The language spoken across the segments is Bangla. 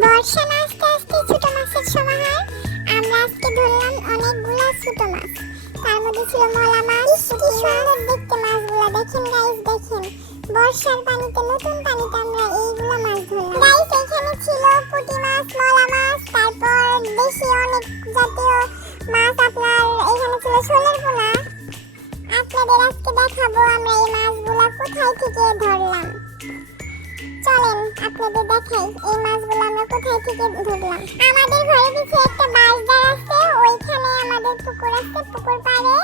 বর্ষা না আসতে আসতে ছোট মাছের সমাহার। আমরা আজকে ধরলাম অনেকগুলা ছোট মাছ। তার মধ্যে ছিল মলা মাছ। কি সুন্দর দেখতে মাছগুলা, দেখেন গাইস, দেখেন। বর্ষার পানিতে, নতুন পানিতে আমরা এইগুলা মাছ ধরলাম। গাইস, এখানে ছিল পুঁটি মাছ, মলা মাছ, তারপর দেশি অনেক জাতীয় মাছ। আপনার এখানে ছিল শোলের পোনা। আপনাদের আজকে দেখাবো আমরা এই মাছগুলা কোথায় থেকে ধরলাম। চলেন আপনাদের দেখাই এই মাছগুলো আমরা কোথায় থেকে ধরলাম। আমাদের ঘরে পিছে একটা বাঁশঝাড় আছে, ওইখানে আমাদের পুকুর আছে। পুকুর পাড়ে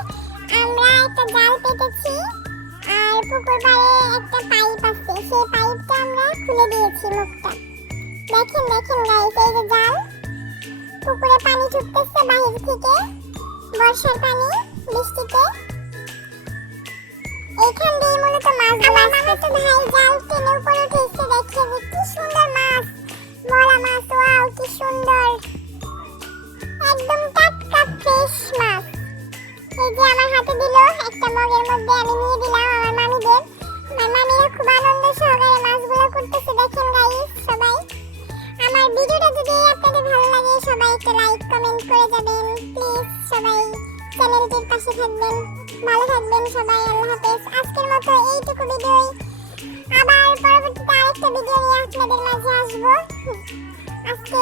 আমরা একটা জাল পেতেছি, আর পুকুর পাড়ে একটা পাইপ আছে, সেই পাইপটা আমরা খুলে দিয়েছি মুখটা। দেখেন দেখেন গাইস, এই যে জাল। পুকুরে পানি ছুটতেছে বাহির থেকে, বর্ষার পানি, বৃষ্টিতে। এইখান দিয়ে মূলত মাছ ধরা। আমার তো ভাই জাল টেনে উপরে উঠেছে, দেখে যে কি সুন্দর মাছ, মলা মাছ। ওয়াও, কি সুন্দর, একদম টাটকা ফ্রেশ মাছ। এই যে আমার হাতে দিল একটা মগের মধ্যে, আমি নিয়ে দিলাম আমার মামিদের। আমার মামিরা খুব আনন্দ সহকারে মাছগুলো করতেছে। দেখেন গাইস সবাই, আমার ভিডিওটা যদি আপনাদের ভালো লাগে সবাই একটা লাইক কমেন্ট করে যাবেন প্লিজ। সবাই চ্যানেলটির পাশে থাকবেন। ভালো থাকবেন সবাই, আল্লাহ হাফেজ। আজকের মতো এইটুকু ভিডিওই, আবার পরবর্তীতে আরেকটা ভিডিও নিয়ে আপনাদের মাঝে আসবো। আজকে